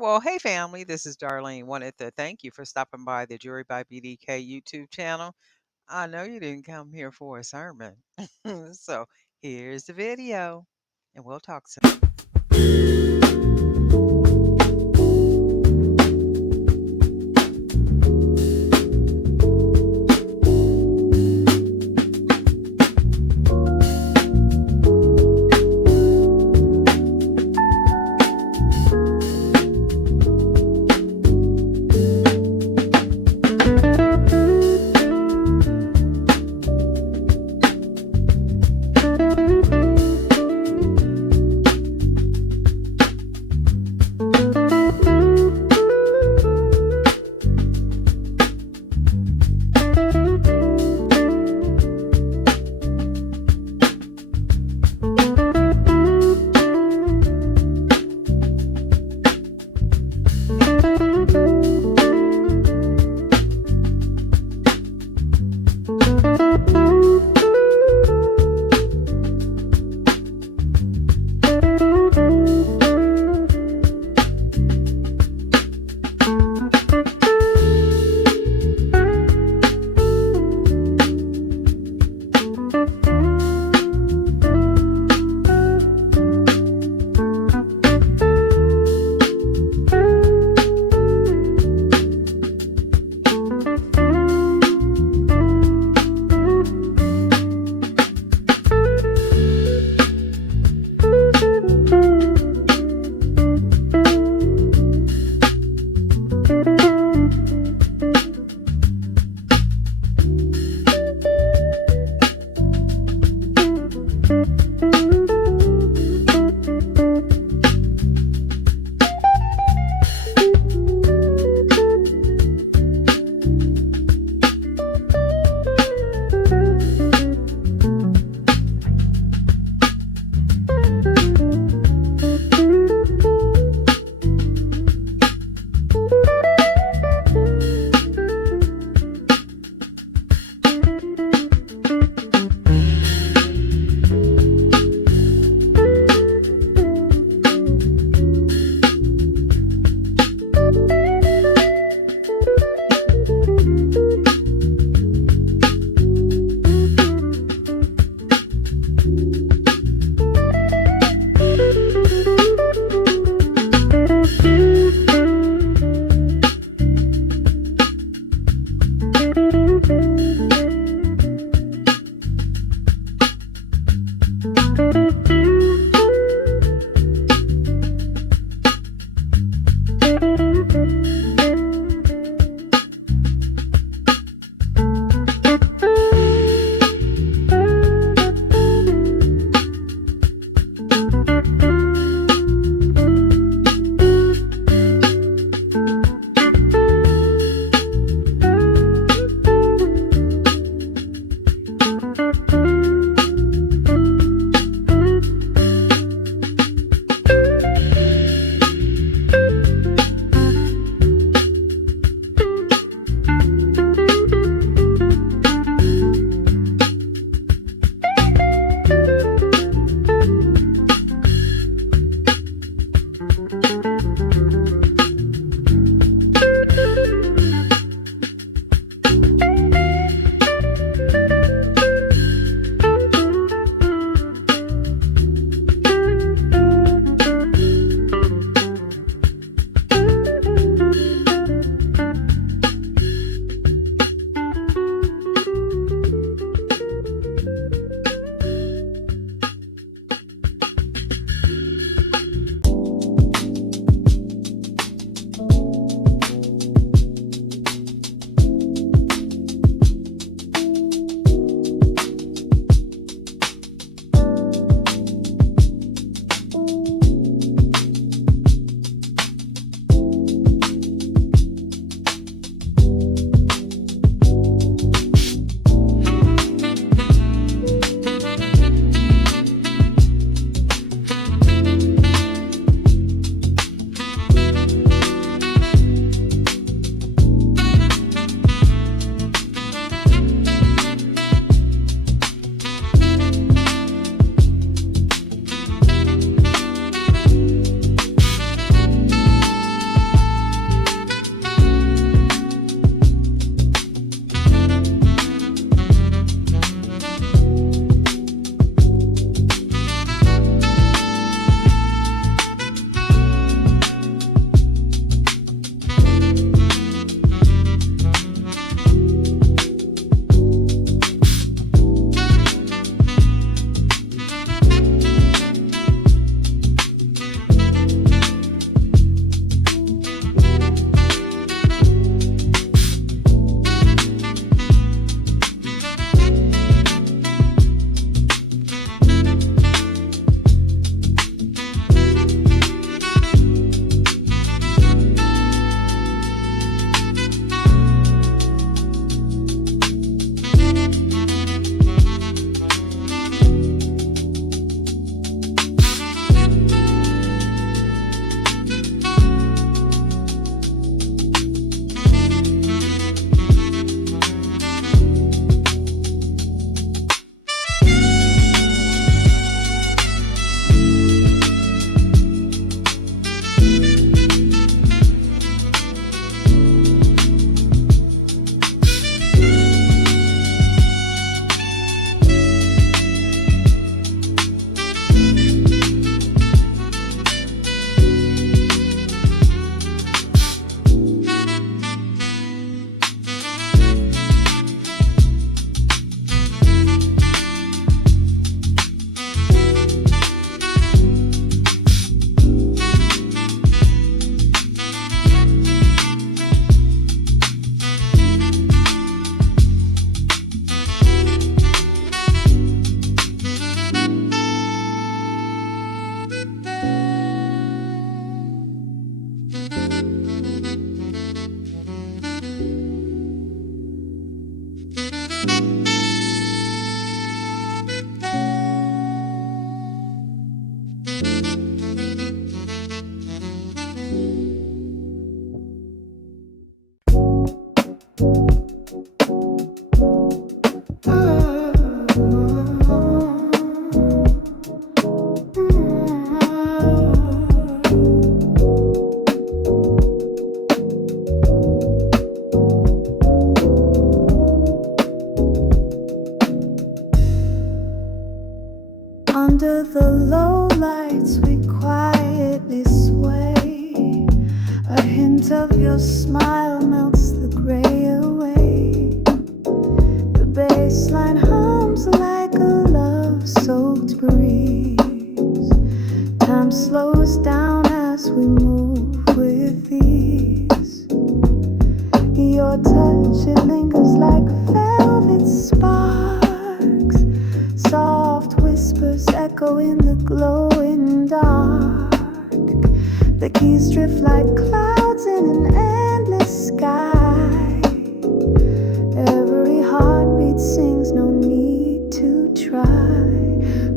Well, hey family, this is Darlene. Wanted to thank you for stopping by the Jury by BDK YouTube channel. I know you didn't come here for a sermon. So here's the video, and we'll talk soon. Under the low lights we quietly sway. A hint of your smile melts the gray away. The bassline hums like a love-soaked breeze. Time slows down as we move with ease. Your touch, it lingers like velvet sparks. Soft whispers echo in the glowing dark. The keys drift like clouds in an endless sky. Every heartbeat sings, no need to try.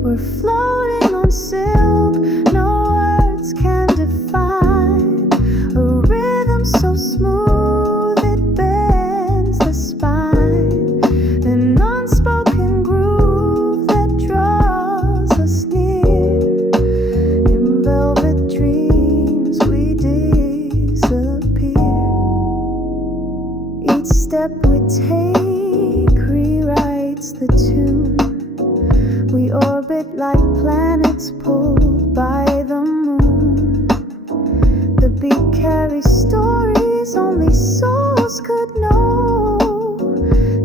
We're floating on silk, no words can define. A rhythm so smooth it bends the spine. An unspoken groove that draws us near. In velvet dreams we disappear. Each step we take rewrites the tune. We orbit like planets pulled by the moon. The beat carries stories only souls could know.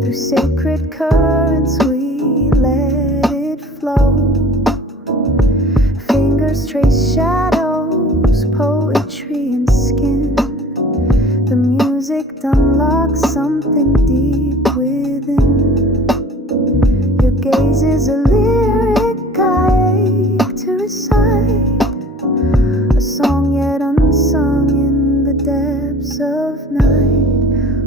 Through sacred currents we let it flow. Fingers trace shadows, poetry and skin. The music unlocks something deep within. Your gaze is a lyric I ache to recite. A song yet unsung in the depths of night.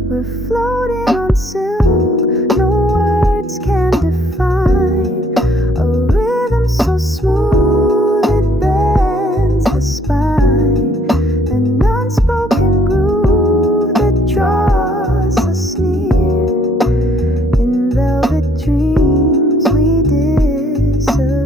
We're floating on silk, no words can define. A rhythm so smooth it bends the spine. An unspoken groove that draws us near. In velvet dreams we disappear.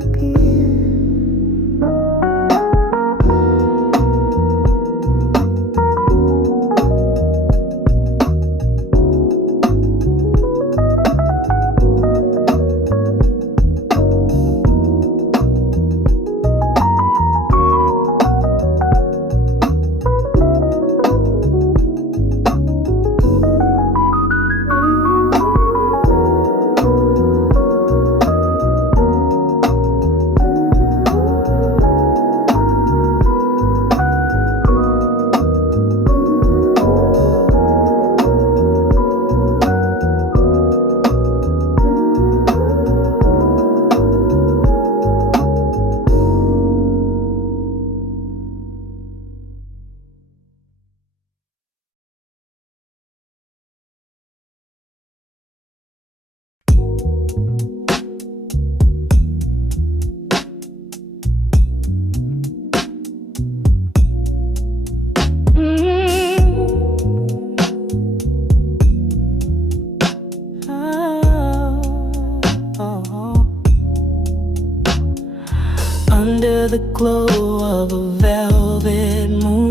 Under the glow of a velvet moon,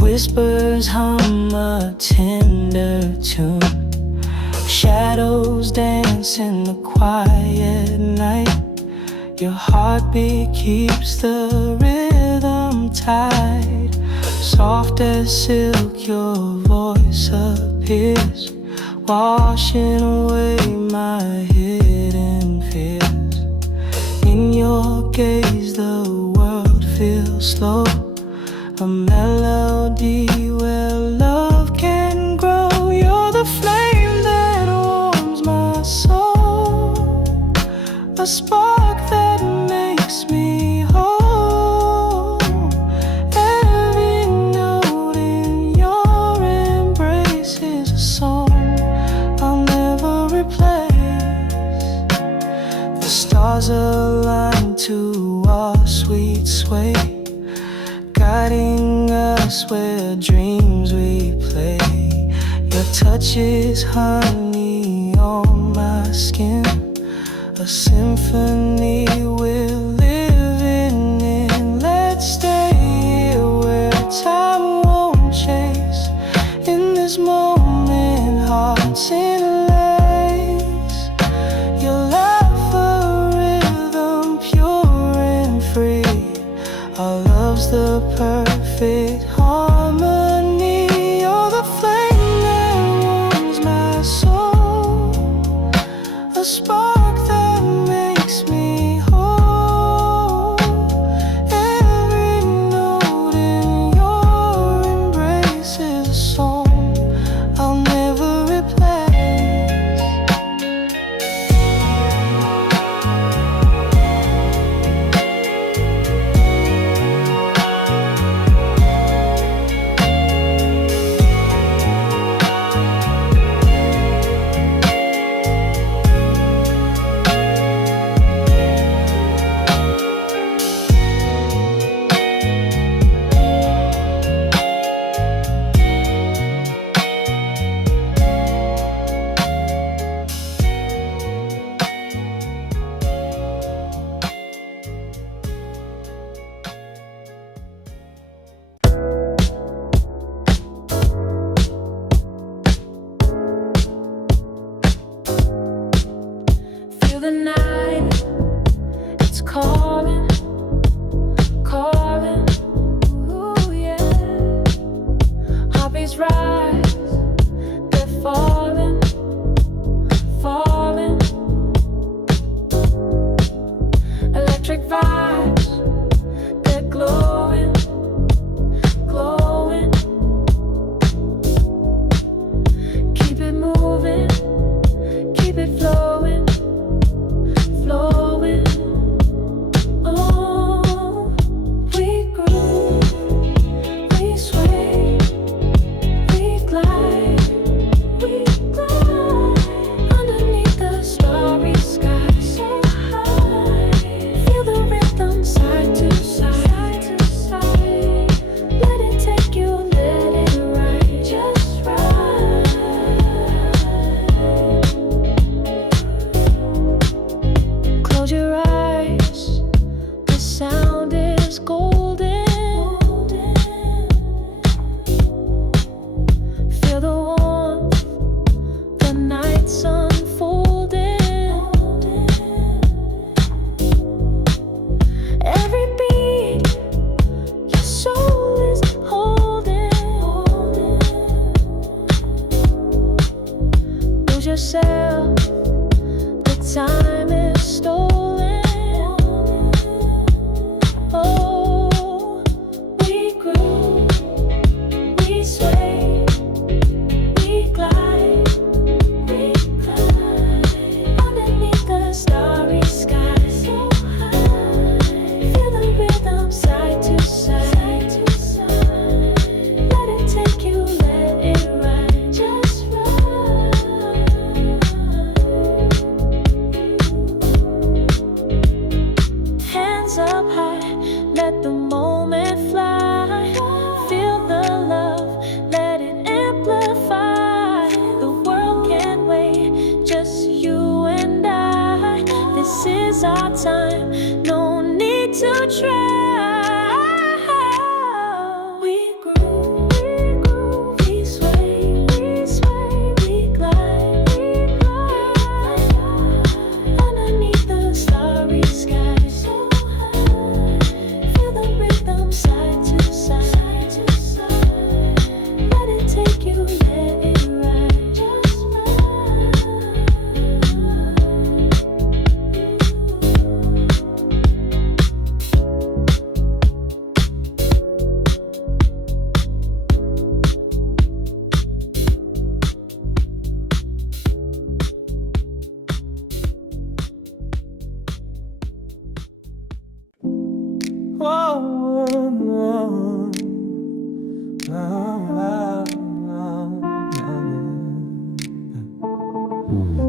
whispers hum a tender tune. Shadows dance in the quiet night. Your heartbeat keeps the rhythm tight. Soft as silk, your voice appears, washing away my hidden fears. In your gaze the world feels slow, a melody where love can grow. You're the flame that warms my soul, a spark that makes me whole. Every note in your embrace is a song I'll never replace. The stars align to our sweet sway, guiding us where dreams we play. Your touch is honey on my skin, a symphony we're living in. Let's stay here where time won't chase. In this moment, hearts in lace. Your love a rhythm pure and free. Our love's the perfect harmony. You're the flame that warms my soul, a spark that makes me whole. Every note in your embrace is a song I'll never replace. Feel the night, it's calling, calling. Ooh, yeah. Heartbeats rise, they're falling, falling. Electric vibes, they're glowing, glowing. Keep it moving, keep it flowing, flowing. Oh, we groove, we sway, we glide, underneath the starry sky so high. Feel the rhythm side to side, to side. Let it take you, let it ride, just ride. Close your eyes, the sound is golden. Feel the warmth, the night's unfolding. Every beat, your soul is holding. Lose yourself, the time is stolen. Oh, we groove, we sway, we glide, underneath the starry sky so high. Feel the rhythm side to side, to side. Let it take you, let it ride, just ride. Hands up high, let the moment fly. Feel the love, let it amplify. The world can't wait, just you and I. This is our time, no need to try. We groove, we sway, we glide, underneath the starry sky so high. Feel the rhythm side to side, to side. Let it take you, let it ride, just ride. Whoa, whoa,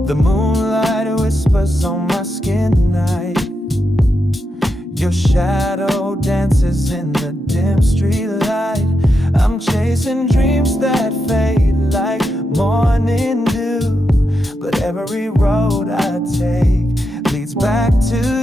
The moonlight whispers on my skin tonight. Your shadow dances in the dim street light. I'm chasing dreams that fade like take leads back to